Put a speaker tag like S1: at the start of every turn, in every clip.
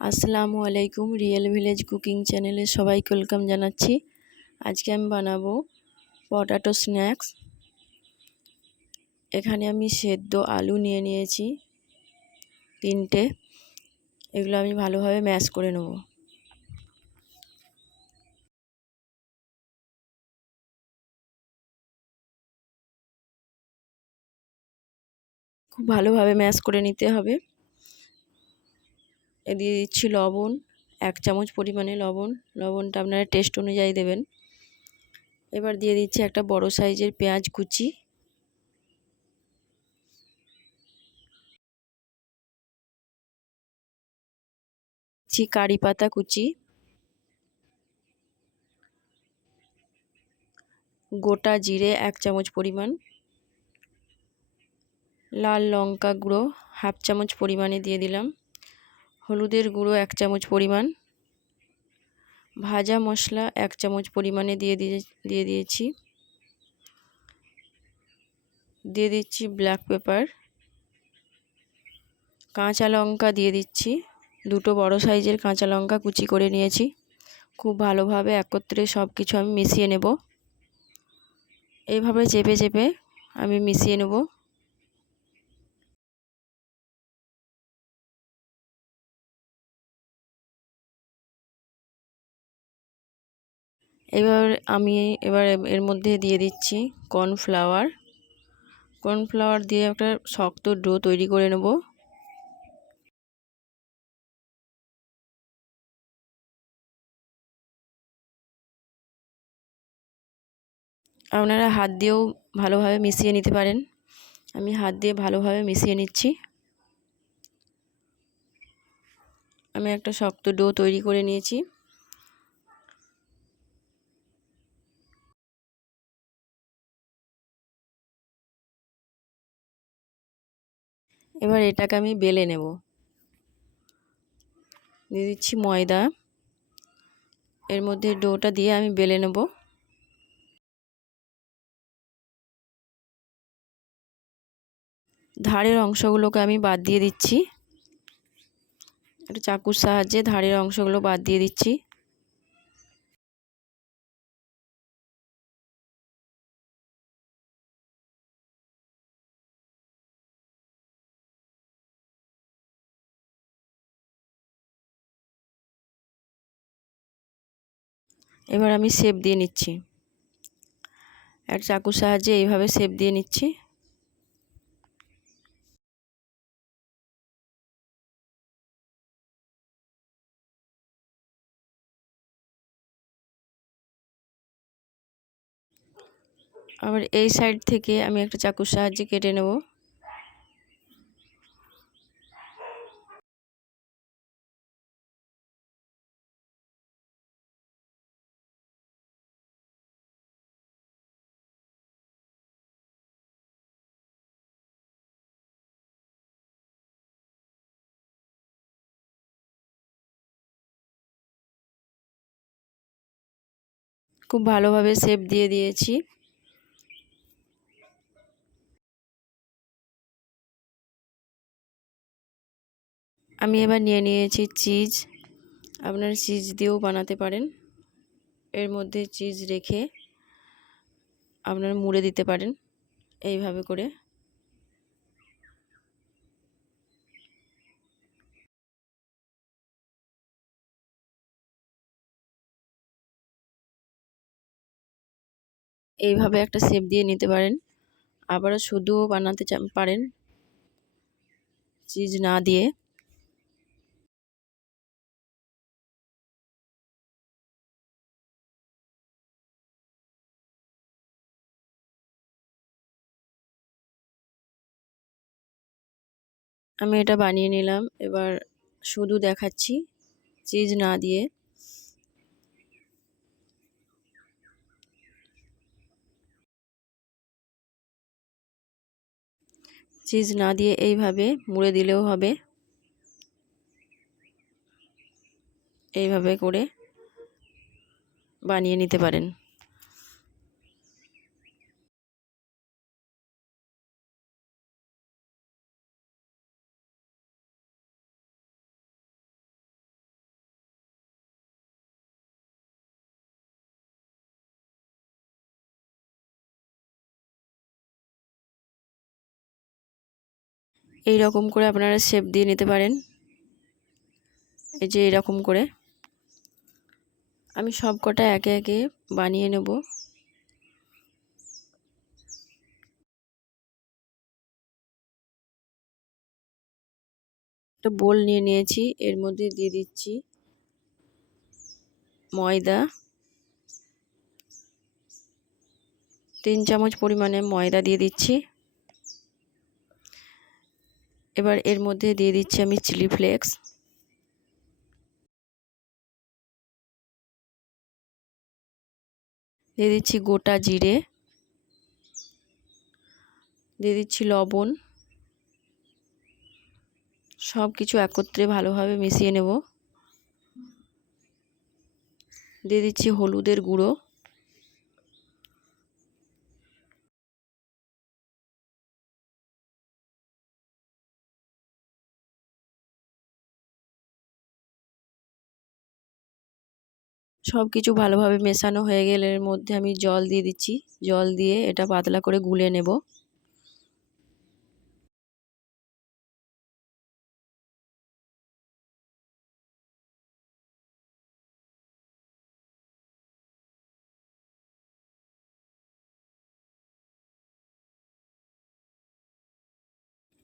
S1: আসসালামু আলাইকুম real village cooking চ্যানেলে সবাইকে ওয়েলকাম জানাচ্ছি। আজকে আমি বানাবো পটাটো স্ন্যাক্স এখানে আমি সেদ্ধ আলু নিয়ে নিয়েছি, তিনটে। এগুলো আমি ভালোভাবে ম্যাশ করে নেব। খুব ভালোভাবে ম্যাশ করে নিতে হবে। দিয়ে দিচ্ছি লবণ, এক চামচ পরিমাণে লবণ। লবণটা আপনারা টেস্ট অনুযায়ী দেবেন। এবার দিয়ে দিচ্ছি একটা বড় সাইজের পেঁয়াজ কুচি। কারি পাতা কুচি। গোটা জিরে এক চামচ পরিমাণ। লাল লঙ্কা গুঁড়ো হাফ চামচ পরিমাণে দিয়ে দিলাম। হলুদের গুঁড়ো এক চামচ পরিমাণ। ভাজা মশলা এক চামচ পরিমাণে দিয়ে দিয়ে দিয়ে দিয়েছি। দিয়ে দিচ্ছি ব্ল্যাক পেপার কাঁচা লঙ্কা দিয়ে দিচ্ছি। দুটো বড় সাইজের কাঁচা লঙ্কা কুচি করে নিয়েছি। খুব ভালোভাবে একত্রে সব কিছু আমি মিশিয়ে নেব। এইভাবে চেপে চেপে আমি মিশিয়ে নেব। এবার আমি এবার এর মধ্যে দিয়ে দিচ্ছি কর্নফ্লাওয়ার। কর্নফ্লাওয়ার দিয়ে একটা শক্ত ডো তৈরি করে নেব। আপনারা হাত দিয়েও ভালোভাবে মিশিয়ে নিতে পারেন। আমি হাত দিয়ে ভালোভাবে মিশিয়ে নিচ্ছি। আমি একটা শক্ত ডো তৈরি করে নিয়েছি। এবার এটাকে আমি বেলে নেব। দিয়ে দিচ্ছি ময়দা। এর মধ্যে ডোটা দিয়ে আমি বেলে নেব। ধারের অংশগুলোকে আমি বাদ দিয়ে দিচ্ছি। একটা চাকুর সাহায্যে ধারের অংশগুলো বাদ দিয়ে দিচ্ছি। এবার আমি শেপ দিয়ে নিচ্ছি। এক চাকুর সাহায্যে এইভাবে শেপ দিয়ে নিচ্ছি। আবার এই সাইড থেকে আমি একটা চাকুর সাহায্যে কেটে নেব। খুব ভালোভাবে শেপ দিয়ে দিয়েছি। আমি এবার নিয়ে নিয়েছি চিজ আপনার চিজ দিয়েও বানাতে পারেন। এর মধ্যে চিজ রেখে আপনার মুড়ে দিতে পারেন। এইভাবে করে এইভাবে একটা শেপ দিয়ে নিতে পারেন। আবারও শুধুও বানাতে পারেন। চিজ না দিয়ে। আমি এটা বানিয়ে নিলাম। এবার শুধু দেখাচ্ছি চিজ না দিয়ে। চিজ না দিয়ে এইভাবে মুড়ে দিলেও হবে। এইভাবে করে বানিয়ে নিতে পারেন। এই রকম করে আপনারা শেপ দিয়ে নিতে পারেন। এই যে এরকম করে। আমি সব কটা একে একে বানিয়ে নেব। একটা বোল নিয়ে নিয়েছি, এর মধ্যে দিয়ে দিচ্ছি ময়দা। তিন চামচ পরিমাণে ময়দা দিয়ে দিচ্ছি। এবার এর মধ্যে দিয়ে দিচ্ছি আমি চিলি ফ্লেক্স। দিয়ে দিচ্ছি গোটা জিরে। দিয়ে দিচ্ছি লবণ। সব কিছু একত্রে ভালোভাবে মিশিয়ে নেব। দিয়ে দিচ্ছি হলুদের গুঁড়ো। সব কিছু ভালোভাবে মেশানো হয়ে গেলে এর মধ্যে আমি জল দিয়ে দিচ্ছি। জল দিয়ে এটা পাতলা করে গুলে নেব।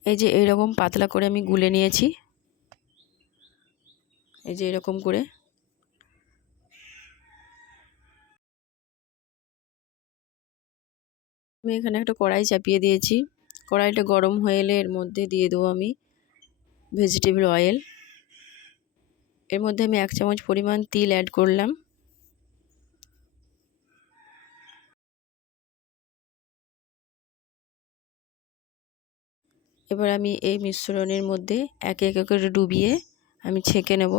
S1: এই যে এইরকম পাতলা করে আমি গুলে নিয়েছি। এই যে এরকম করে আমি এখানে একটা কড়াই চাপিয়ে দিয়েছি। কড়াইটা গরম হয়ে এলে এর মধ্যে দিয়ে দেবো আমি ভেজিটেবল অয়েল এর মধ্যে আমি এক চামচ পরিমাণ তিল অ্যাড করলাম। এবার আমি এই মিশ্রণের মধ্যে একে একে করে ডুবিয়ে আমি ছেঁকে নেব।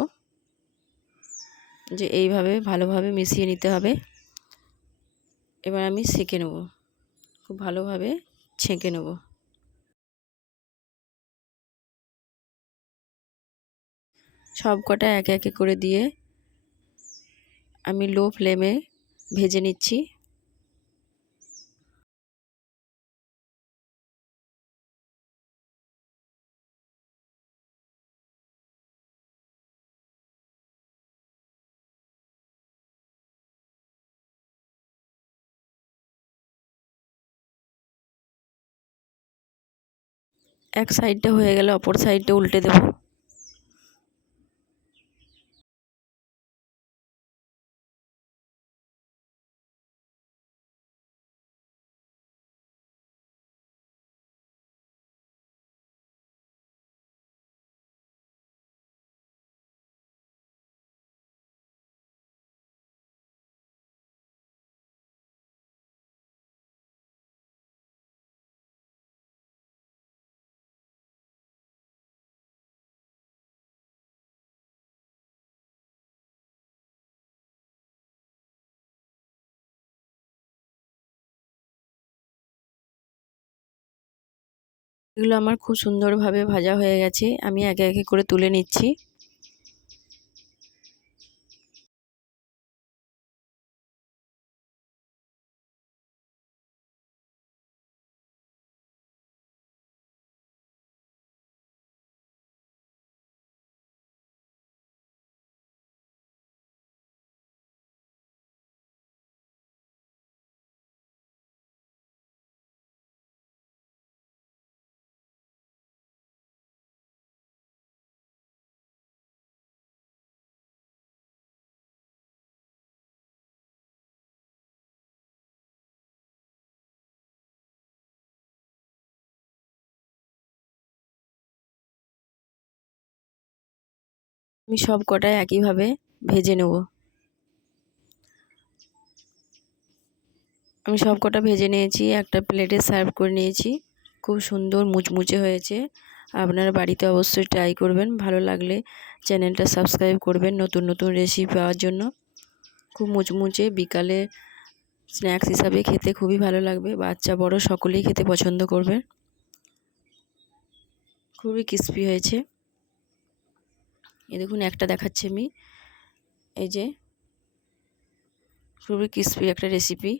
S1: যে এইভাবে ভালোভাবে মিশিয়ে নিতে হবে। এবার আমি সেঁকে নেব। খুব ভালোভাবে ছেঁকে নেব। সব কটা একে একে করে দিয়ে আমি লো ফ্লেমে ভেজে নিচ্ছি। এক সাইডটা হয়ে গেলে অপর সাইডটা উল্টে দেব। এগুলো আমার খুব সুন্দরভাবে ভাজা হয়ে গেছে। আমি একে একে করে তুলে নিচ্ছি। আমি সব কটাই একইভাবে ভেজে নেব। আমি সব কটা ভেজে নিয়েছি, একটা প্লেটে সার্ভ করে নিয়েছি। খুব সুন্দর মুচমুচে হয়েছে। আপনারা বাড়িতে অবশ্যই ট্রাই করবেন, ভালো লাগলে চ্যানেলটা সাবস্ক্রাইব করবেন নতুন নতুন রেসিপি পাওয়ার জন্য। খুব মুচমুচে, বিকালে স্ন্যাক্স হিসাবে খেতে খুবই ভালো লাগবে, বাচ্চা, বড় সকলেই খেতে পছন্দ করবে। খুবই ক্রিস্পি হয়েছে। এই দেখুন একটা দেখাচ্ছি আমি। এই যে খুবই ক্রিসপি একটা রেসিপি